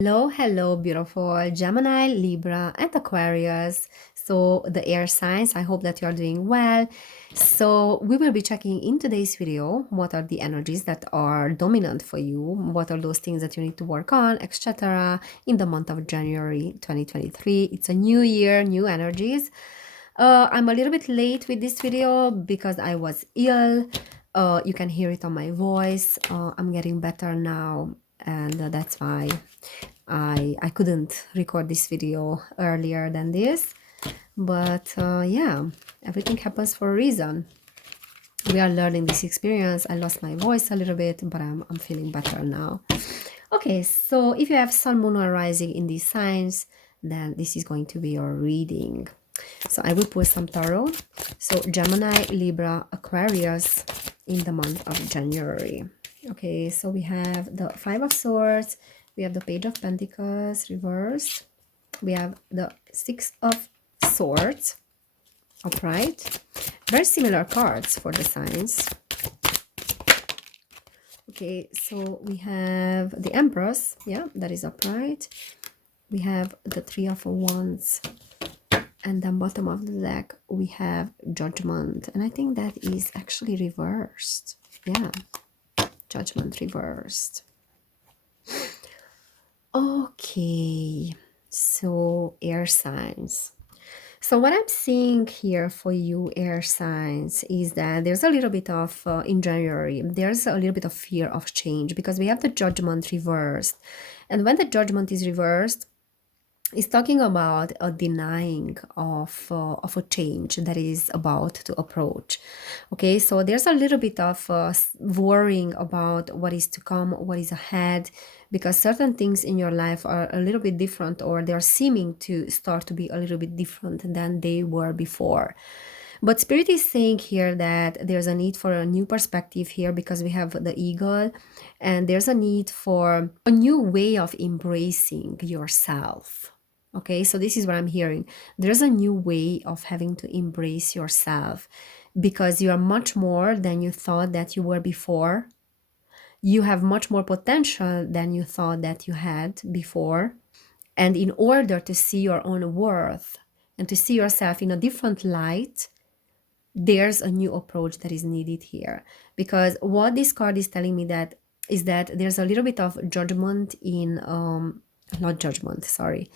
Hello, beautiful Gemini, Libra, and Aquarius. So, the air signs, I hope that you are doing well. So, we will be checking in today's video what are the energies that are dominant for you, what are those things that you need to work on, etc. in the month of January 2023. It's a new year, new energies. I'm a little bit late with this video because I was ill. You can hear it on my voice. I'm getting better now, and that's why I couldn't record this video earlier than this, but yeah, everything happens for a reason. We are learning this experience. I lost my voice a little bit, but I'm feeling better now. Okay, so if you have Sun, Moon, or Rising in these signs, then this is going to be your reading. So I will pull some tarot. So Gemini, Libra, Aquarius in the month of January. Okay, so we have the Five of Swords, we have the Page of Pentacles reversed, we have the Six of Swords upright. Very similar cards for the signs. Okay, so we have the Empress, yeah, that is upright. We have the Three of Wands, and then bottom of the deck we have Judgment, and I think that is actually reversed. Yeah, Judgment reversed. Okay, so air signs. So what I'm seeing here for you air signs is that there's a little bit of, in January, there's a little bit of fear of change because we have the Judgment reversed. And when the Judgment is reversed, it's talking about a denying of a change that is about to approach. Okay, so there's a little bit of worrying about what is to come, what is ahead, because certain things in your life are a little bit different, or they're seeming to start to be a little bit different than they were before. But Spirit is saying here that there's a need for a new perspective here because we have the eagle, and there's a need for a new way of embracing yourself. Okay, so this is what I'm hearing. There's a new way of having to embrace yourself because you are much more than you thought that you were before. You have much more potential than you thought that you had before. And in order to see your own worth and to see yourself in a different light, there's a new approach that is needed here. Because what this card is telling me that is that there's a little bit of judgment in not judgment, sorry.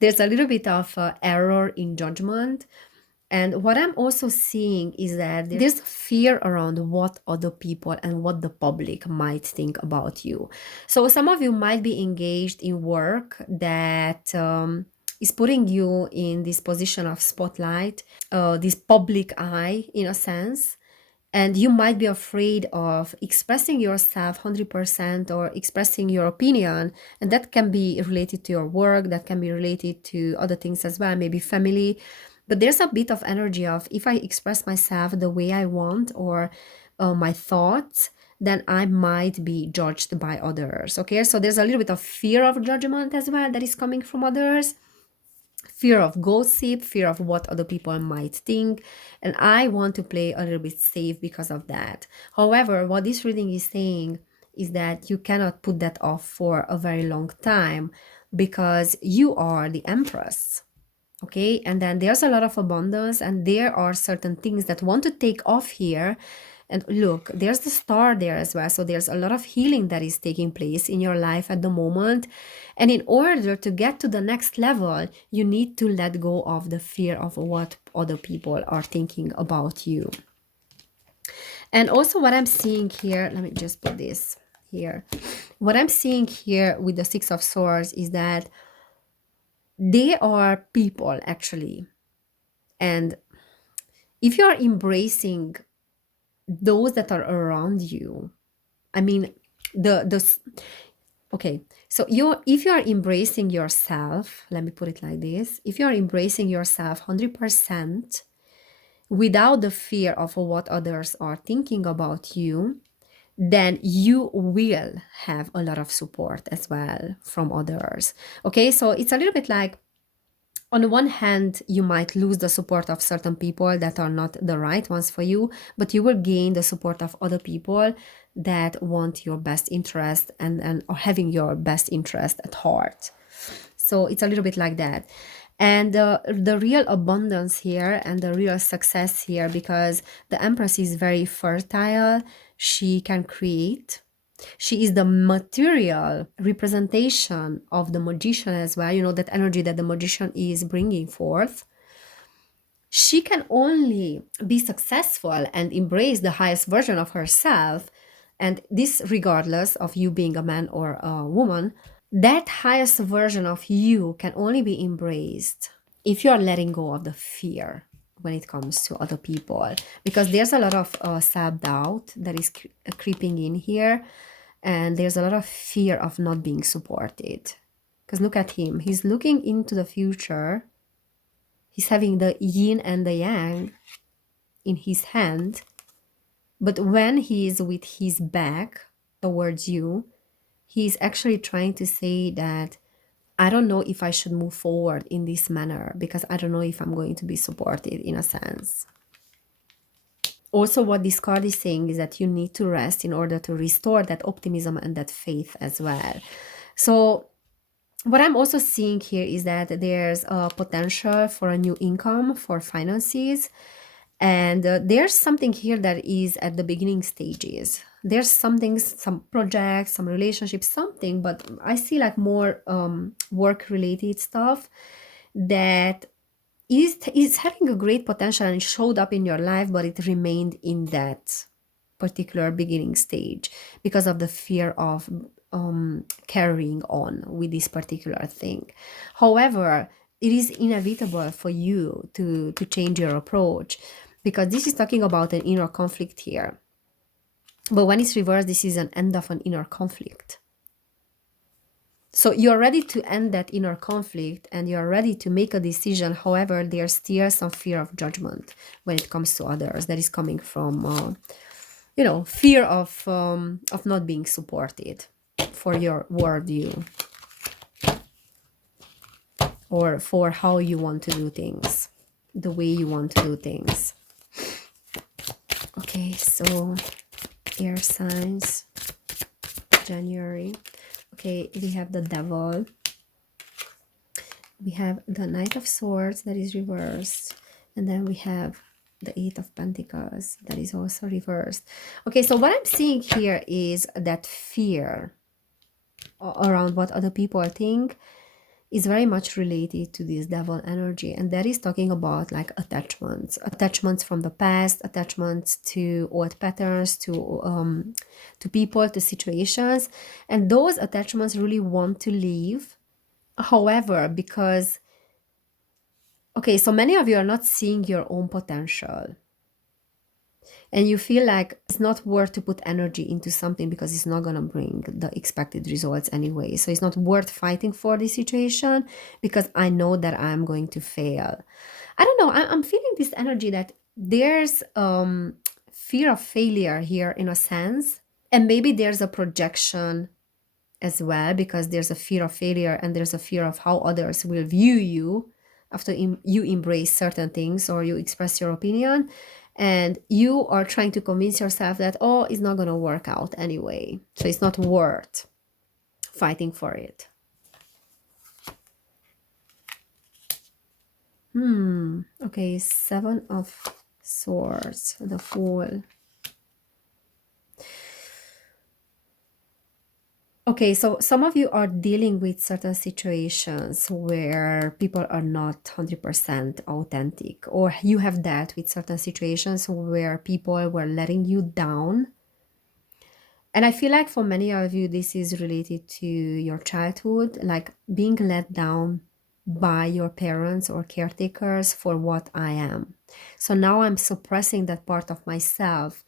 There's a little bit of error in judgment. And what I'm also seeing is that there's fear around what other people and what the public might think about you. So some of you might be engaged in work that is putting you in this position of spotlight, this public eye in a sense. And you might be afraid of expressing yourself 100% or expressing your opinion. And that can be related to your work, that can be related to other things as well, maybe family. But there's a bit of energy of if I express myself the way I want or my thoughts, then I might be judged by others. Okay, so there's a little bit of fear of judgment as well that is coming from others. Fear of gossip, fear of what other people might think, and I want to play a little bit safe because of that. However, what this reading is saying is that you cannot put that off for a very long time because you are the Empress. Okay, and then there's a lot of abundance, and there are certain things that want to take off here. And look, there's the star there as well. So there's a lot of healing that is taking place in your life at the moment. And in order to get to the next level, you need to let go of the fear of what other people are thinking about you. And also what I'm seeing here, let me just put this here. What I'm seeing here with the Six of Swords is that they are people actually. And if you're embracing those that are around you, I mean, okay, so if you're embracing yourself, let me put it like this, if you're embracing yourself 100% without the fear of what others are thinking about you, then you will have a lot of support as well from others. Okay, so it's a little bit like On the one hand, you might lose the support of certain people that are not the right ones for you, but you will gain the support of other people that want your best interest and are having your best interest at heart. So it's a little bit like that. And the real abundance here and the real success here, because the Empress is very fertile, she can create. She is the material representation of the magician as well, you know, that energy that the magician is bringing forth. She can only be successful and embrace the highest version of herself, and this regardless of you being a man or a woman. That highest version of you can only be embraced if you are letting go of the fear when it comes to other people, because there's a lot of self-doubt that is creeping in here, and there's a lot of fear of not being supported. Because look at him, he's looking into the future, he's having the yin and the yang in his hand, but when he is with his back towards you, he's actually trying to say that I don't know if I should move forward in this manner because I don't know if I'm going to be supported, in a sense. Also, what this card is saying is that you need to rest in order to restore that optimism and that faith as well. So what I'm also seeing here is that there's a potential for a new income for finances. And there's something here that is at the beginning stages. There's something, some projects, some relationships, something, but I see like more work related stuff that is having a great potential and showed up in your life, but it remained in that particular beginning stage because of the fear of carrying on with this particular thing. However, it is inevitable for you to change your approach, because this is talking about an inner conflict here. But when it's reversed, this is an end of an inner conflict. So you're ready to end that inner conflict and you're ready to make a decision. However, there's still some fear of judgment when it comes to others that is coming from, you know, fear of not being supported for your worldview or for how you want to do things, the way you want to do things. Okay, so air signs, January. Okay, we have the Devil. We have the Knight of Swords that is reversed. And then we have the Eight of Pentacles that is also reversed. Okay, so what I'm seeing here is that fear around what other people think is very much related to this devil energy, and that is talking about like attachments from the past, attachments to old patterns, to people, to situations, and those attachments really want to leave. However, because okay, so many of you are not seeing your own potential, and you feel like it's not worth to put energy into something because it's not going to bring the expected results anyway. So it's not worth fighting for this situation because I know that I'm going to fail. I don't know. I'm feeling this energy that there's fear of failure here in a sense. And maybe there's a projection as well, because there's a fear of failure and there's a fear of how others will view you after you embrace certain things or you express your opinion. And you are trying to convince yourself that, oh, it's not going to work out anyway. So it's not worth fighting for it. Okay, Seven of Swords, the Fool. Okay, so some of you are dealing with certain situations where people are not 100% authentic, or you have dealt with certain situations where people were letting you down. And I feel like for many of you, this is related to your childhood, like being let down by your parents or caretakers for what I am. So now I'm suppressing that part of myself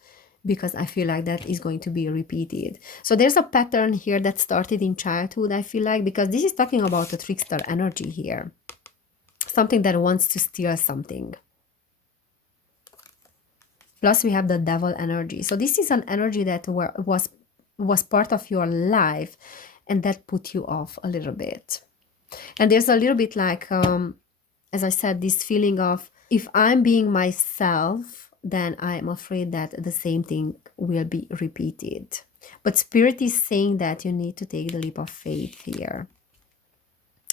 because I feel like that is going to be repeated. So there's a pattern here that started in childhood, I feel like, because this is talking about the trickster energy here. Something that wants to steal something. Plus we have the devil energy. So this is an energy that was part of your life and that put you off a little bit. And there's a little bit like as I said, this feeling of if I'm being myself, then I'm afraid that the same thing will be repeated. But Spirit is saying that you need to take the leap of faith here.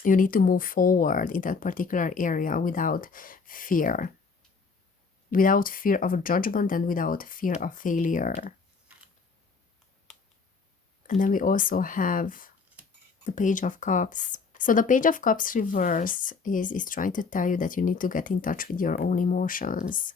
You need to move forward in that particular area without fear of judgment and without fear of failure. And then we also have the Page of Cups. So the Page of Cups reverse is trying to tell you that you need to get in touch with your own emotions.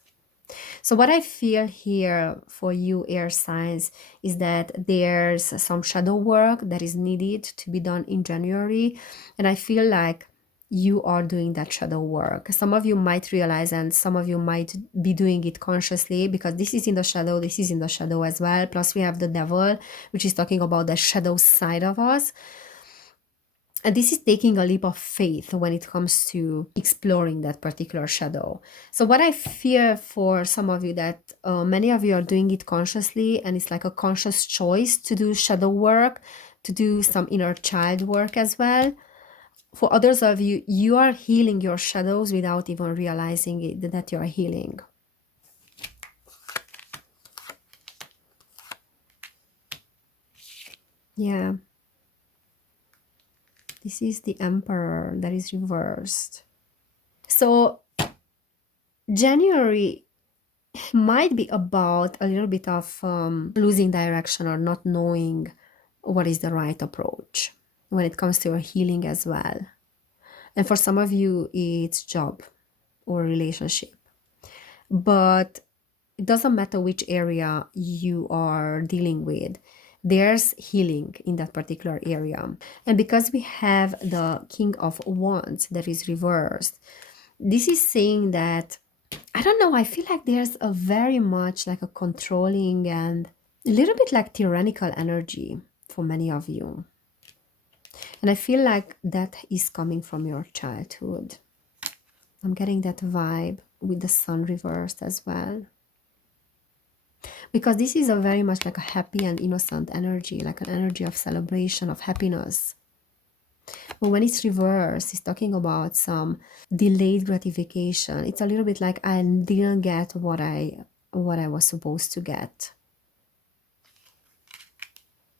So what I feel here for you, air signs, is that there's some shadow work that is needed to be done in January. And I feel like you are doing that shadow work. Some of you might realize, and some of you might be doing it consciously, because this is in the shadow, this is in the shadow as well. Plus we have the devil, which is talking about the shadow side of us. And this is taking a leap of faith when it comes to exploring that particular shadow. So what I fear for some of you, that many of you are doing it consciously, and it's like a conscious choice to do shadow work, to do some inner child work as well. For others of you, you are healing your shadows without even realizing it, that you are healing. Yeah. This is the Emperor that is reversed. So January might be about a little bit of losing direction or not knowing what is the right approach when it comes to your healing as well. And for some of you, it's job or relationship. But it doesn't matter which area you are dealing with. There's healing in that particular area. And because we have the King of Wands that is reversed, this is saying that, I don't know, I feel like there's a very much like a controlling and a little bit like tyrannical energy for many of you. And I feel like that is coming from your childhood. I'm getting that vibe with the Sun reversed as well. Because this is a very much like a happy and innocent energy, like an energy of celebration, of happiness. But when it's reversed, it's talking about some delayed gratification. It's a little bit like I didn't get what I was supposed to get.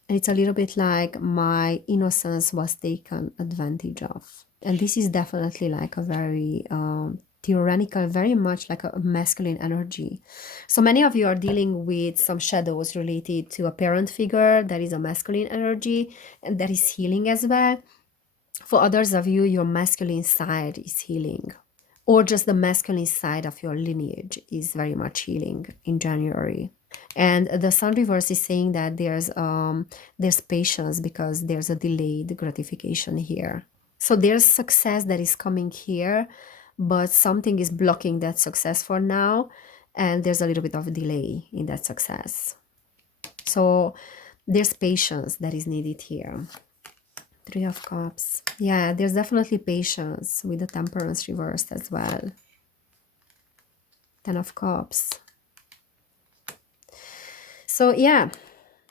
And it's a little bit like my innocence was taken advantage of. And this is definitely like a very tyrannical, very much like a masculine energy. So many of you are dealing with some shadows related to a parent figure that is a masculine energy, and that is healing as well. For others of you, your masculine side is healing, or just the masculine side of your lineage is very much healing in January. And the Sun reverse is saying that there's patience because there's a delayed gratification here. So there's success that is coming here, but something is blocking that success for now, and there's a little bit of a delay in that success. So there's patience that is needed here. Three of Cups. Yeah, there's definitely patience with the Temperance reversed as well. Ten of Cups. So yeah,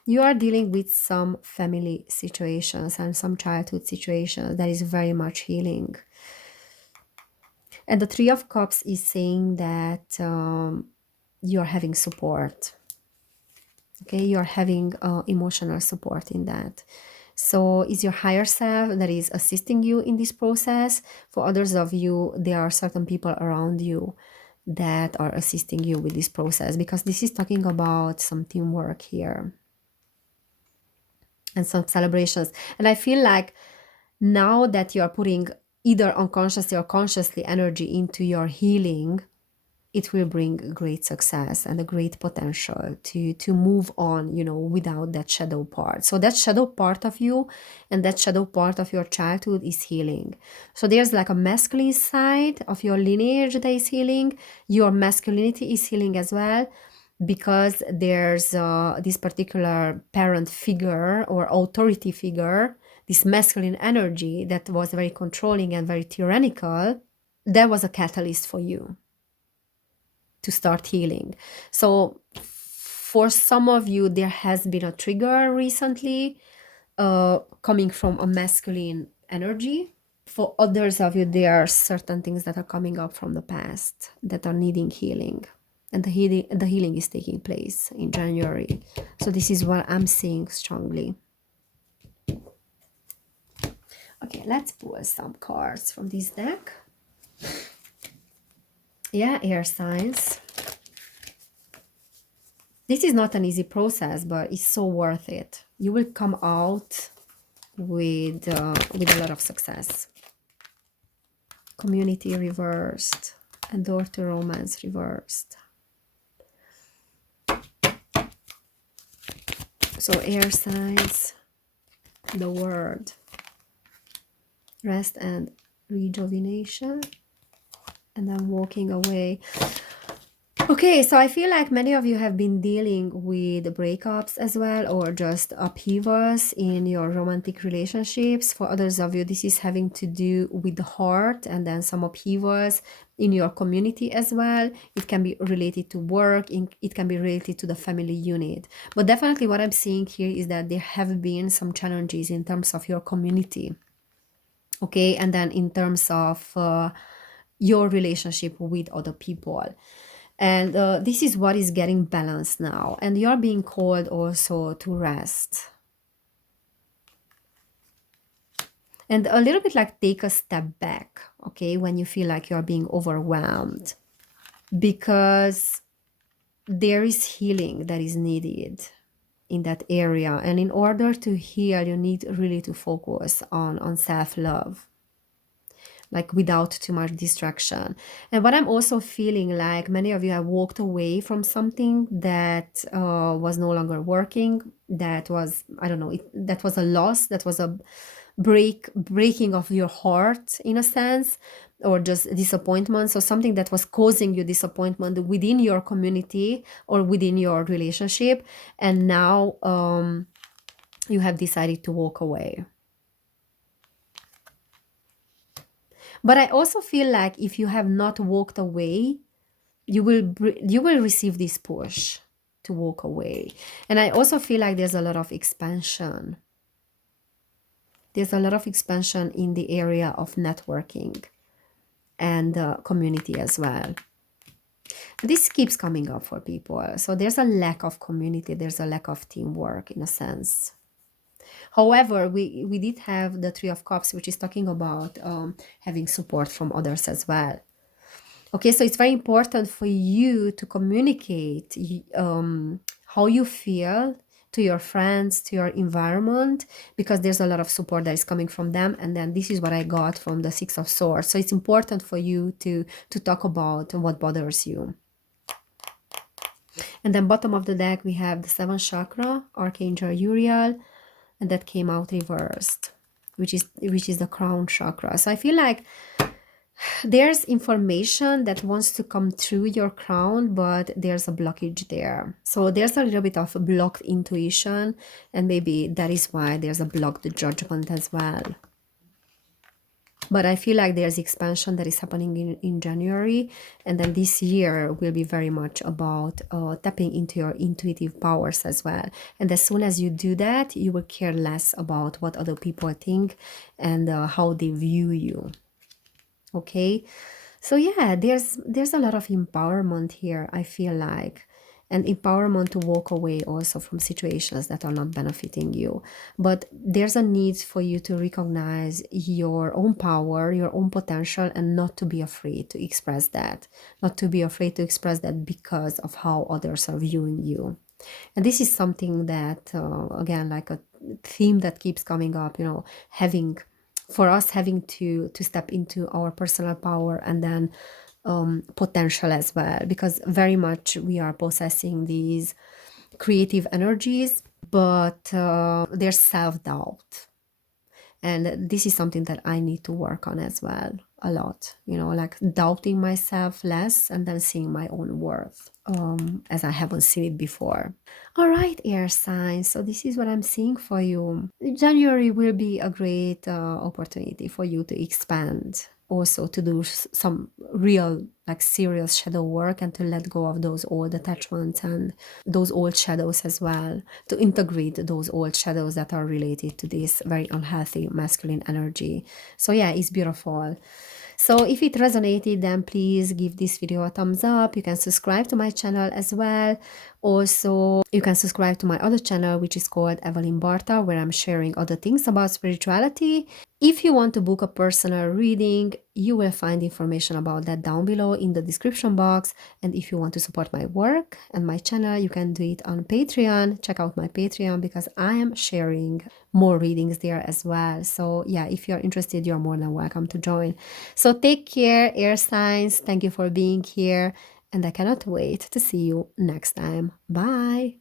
you are dealing with some family situations and some childhood situations that is very much healing. And the Three of Cups is saying that you're having support. Okay, you're having emotional support in that. So is your higher self that is assisting you in this process. For others of you, there are certain people around you that are assisting you with this process, because this is talking about some teamwork here and some celebrations. And I feel like now that you are putting either unconsciously or consciously energy into your healing, it will bring great success and a great potential to move on, you know, without that shadow part. So that shadow part of you and that shadow part of your childhood is healing. So there's like a masculine side of your lineage that is healing. Your masculinity is healing as well, because there's this particular parent figure or authority figure, this masculine energy that was very controlling and very tyrannical. That was a catalyst for you to start healing. So for some of you, there has been a trigger recently coming from a masculine energy. For others of you, there are certain things that are coming up from the past that are needing healing. And the healing is taking place in January. So this is what I'm seeing strongly. Okay, let's pull some cards from this deck. Yeah, air signs. This is not an easy process, but it's so worth it. You will come out with a lot of success. Community reversed and door to romance reversed. So air signs, the word, rest and rejuvenation, and then walking away. Okay, so I feel like many of you have been dealing with breakups as well, or just upheavals in your romantic relationships. For others of you, this is having to do with the heart, and then some upheavals in your community as well. It can be related to work, it can be related to the family unit. But definitely what I'm seeing here is that there have been some challenges in terms of your community. Okay, and then in terms of your relationship with other people. And this is what is getting balanced now. And you're being called also to rest. And a little bit like take a step back, okay, when you feel like you're being overwhelmed. Because there is healing that is needed in that area. And in order to heal, you need really to focus on self-love, like without too much distraction. And what I'm also feeling like many of you have walked away from something that was no longer working, that was, I don't know, that was a loss, that was a breaking of your heart in a sense, or just disappointment. So something that was causing you disappointment within your community or within your relationship, and now you have decided to walk away. But I also feel like if you have not walked away, you will receive this push to walk away. And I also feel like there's a lot of expansion. There's a lot of expansion in the area of networking and community as well. This keeps coming up for people. So there's a lack of community. There's a lack of teamwork in a sense. However, we did have the Three of Cups, which is talking about having support from others as well. Okay, so it's very important for you to communicate how you feel to your friends, to your environment, because there's a lot of support that is coming from them. And then this is what I got from the Six of Swords. So it's important for you to talk about what bothers you. And then bottom of the deck, we have the seventh chakra, Archangel Uriel, and that came out reversed, which is the crown chakra. So I feel like there's information that wants to come through your crown, but there's a blockage there. So there's a little bit of a blocked intuition, and maybe that is why there's a blocked judgment as well. But I feel like there's expansion that is happening in January, and then this year will be very much about tapping into your intuitive powers as well. And as soon as you do that, you will care less about what other people think and how they view you. Okay, so yeah, there's a lot of empowerment here, I feel like, and empowerment to walk away also from situations that are not benefiting you. But there's a need for you to recognize your own power, your own potential, and not to be afraid to express that, not to be afraid to express that because of how others are viewing you. And this is something that again, like a theme that keeps coming up, you know, having to step into our personal power, and then potential as well, because very much we are possessing these creative energies, but there's self-doubt, and this is something that I need to work on as well a lot, you know, like doubting myself less and then seeing my own worth. as I haven't seen it before. All right, air signs. So this is what I'm seeing for you. January will be a great opportunity for you to expand, also to do some real, like serious shadow work and to let go of those old attachments and those old shadows as well, to integrate those old shadows that are related to this very unhealthy masculine energy. So yeah, it's beautiful. So if it resonated, then please give this video a thumbs up. You can subscribe to my channel as well. Also, you can subscribe to my other channel, which is called Evelin Barta, where I'm sharing other things about spirituality. If you want to book a personal reading, you will find information about that down below in the description box. And if you want to support my work and my channel, you can do it on Patreon. Check out my Patreon because I am sharing more readings there as well. So yeah, if you're interested, you're more than welcome to join. So take care, air signs. Thank you for being here. And I cannot wait to see you next time. Bye.